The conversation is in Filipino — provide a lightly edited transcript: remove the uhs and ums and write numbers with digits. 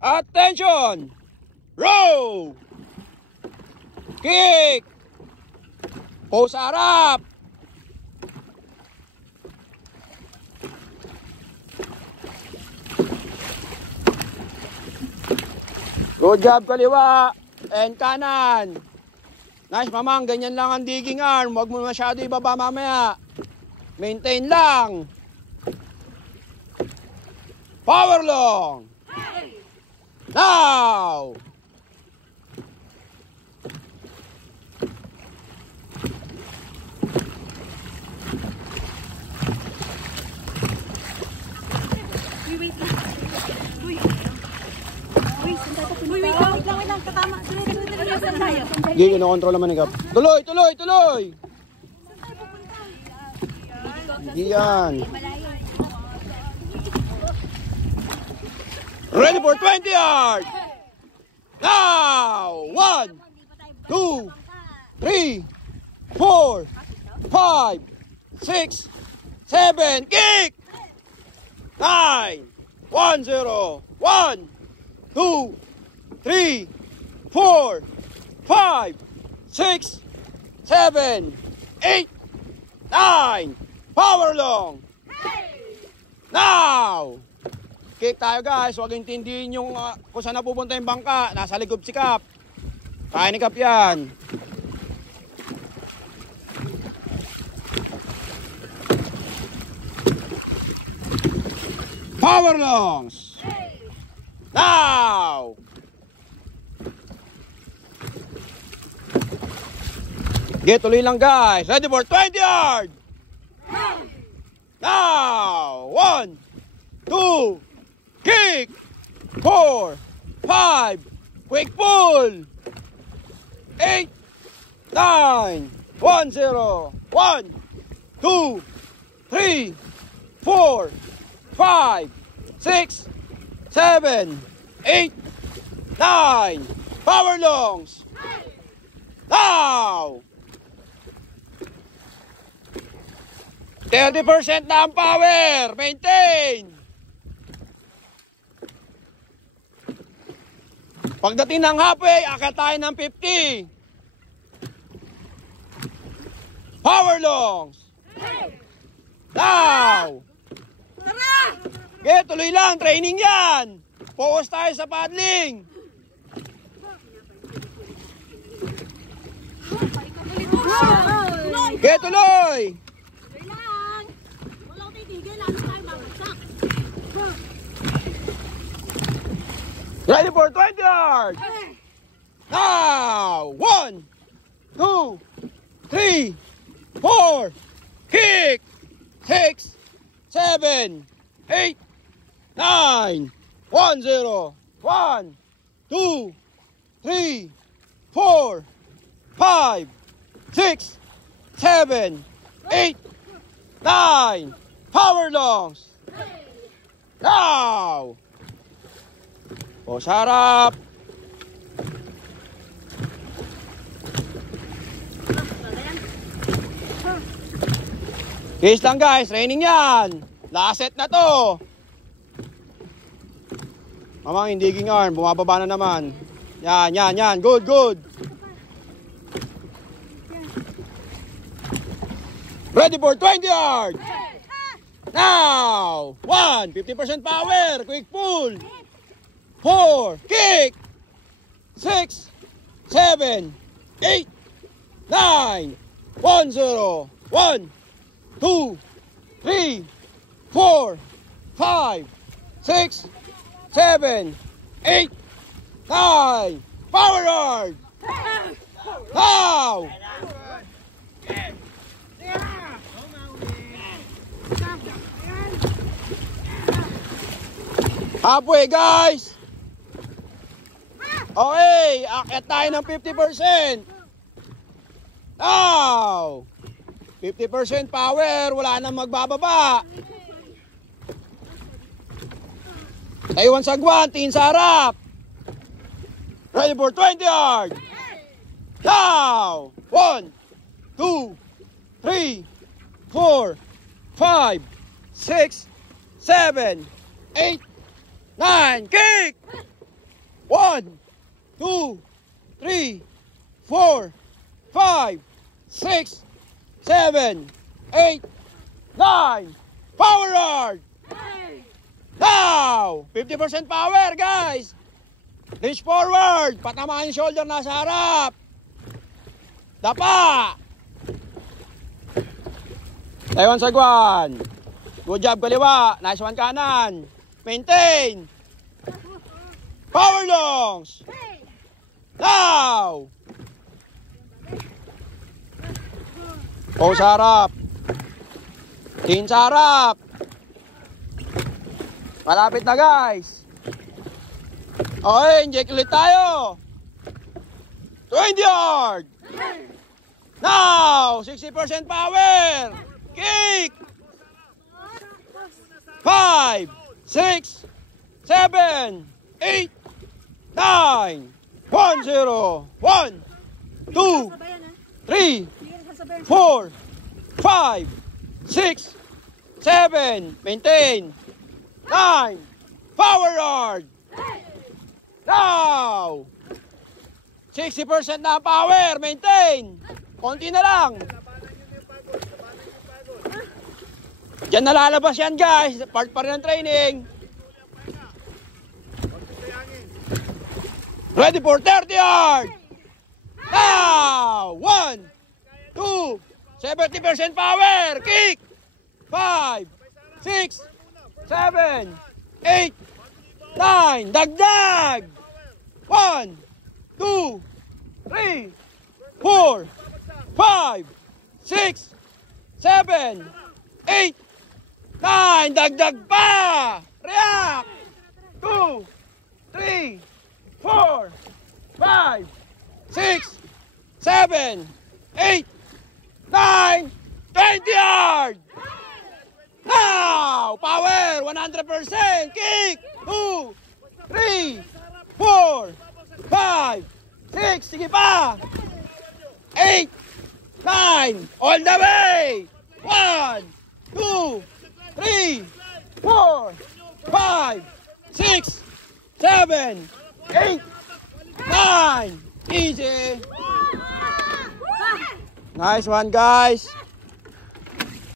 Attention! Row! Kick! Pose harap! Good job kaliwa and kanan. Nice mamang, ganyan lang ang digging arm. Huwag mo masyado ibaba mamaya. Maintain lang. Power long. Now. Wait lang, katama. Hindi, kinokontrol naman ni Gab. Tuloy, tuloy, tuloy! Hindi yan. Ready for 20 yards! Now! 1, 2, 3, 4, 5, 6, 7, kick! 9, 1, 0, 1, 2, 3, 4, 5, 6, 7, 8, 9. Power long. Now. Kick tayo guys. Huwag intindihin yung kung saan napupunta yung bangka. Nasa likod si Kap. Kaya ni Kap yan. Power longs. Now. Get tuloy lang guys. Ready for 20 yards. Now. 1, 2, kick. 4, 5, quick pull. 8, 9, 1, 0. 1, 2, 3, 4, 5, 6, 7, 8, 9. Power longs. Now. 30% na ang power. Maintain. Pagdating ng halfway, akyat tayo ng 50. Power longs. Now. Okay, tuloy lang. Training yan. Focus tayo sa paddling. Okay, tuloy. Ready for 20 yards. Now. 1, 2, 3, 4, kick. 6, 7, 8, 9, 1, 0. 1, 2, 3, 4, 5, 6, 7, 8, 9. Power longs. Now. O, sarap. Case lang guys, training yan. Last set na to. Mamang hindi digging arm, bumababa na naman. Yan, yan, yan. Good, good. Ready for 20 yards. Now. 1, 50% power. Quick pull. 4, kick. 6, 7, 8, 9, 1, 0. 1, 2, 3, 4, 5, 6, 7, 8, 9. Power hard. Now. Halfway guys. Okay, akyat tayo ng 50%. Now. 50% power, wala nang magbababa. Taiwan sagwan, tingin sa harap. Ready for 20 yards. Now. 1, 2, 3, 4, 5, 6, 7, 8, 9. Kick. 1, 2, 3, 4, 5, 6, 7, 8, 9. Power hard! Now! 50% power, guys! Reach forward! Patamaan yung shoulder nasa harap! Dapa! Taiwan sagwan! Good job kaliwa! Nice one kanan! Maintain! Power longs! Now! O sa harap! Kin sa harap! Malapit na, guys! Okay, inject ulit tayo! 20 yard! Now! 60% power! Kick! 5, 6, 7, 8, 9, 1, 0, 1, 2, 3, 4, 5, 6, 7, maintain, 9, power hard. Now, 60% na ang power, maintain. Konti na lang. Diyan nalalabas yan, guys. Part pa rin ng training. Ready for 30 yard. Now, 1, 2, 70% power. Kick. 5, 6, 7, 8, 9. Dagdag. 1, 2, 3, 4, 5, 6, 7, 8, 9. Dagdag pa. React. 2, 3, 4, 5, 6, 7, 8, 9, 20 yard. Now, power, 100%. Kick. 2, 3, 4, 5, 6. Sige pa. 8, 9. All the way. 1, 2, 3, 4, 5, 6, 7, 8, 9. Easy. Nice one, guys.